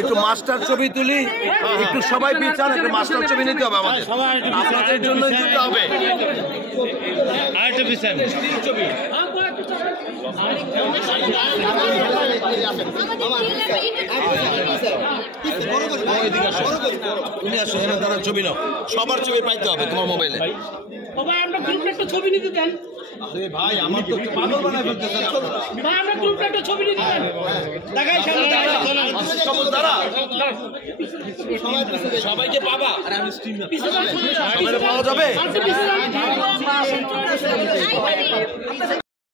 একটু মাস্টার ছবি তুলি, একটু সবাই পিছান, একটু মাস্টার ছবি নিতে হবে আমাদের, আপনাদের জন্য দিতে হবে। তুমি আসো, এখানে তারা ছবি নাও, সবার ছবি পাইতে হবে তোমার মোবাইলে। ছবি নিতে দেন ভাই, আমার তো পাগল বানায় ফেলতেছেন ভাই, আমরা গ্রুপে একটা ছবি নিতে দেন। সবাইকে পাবা, পিছনে পাওয়া যাবে।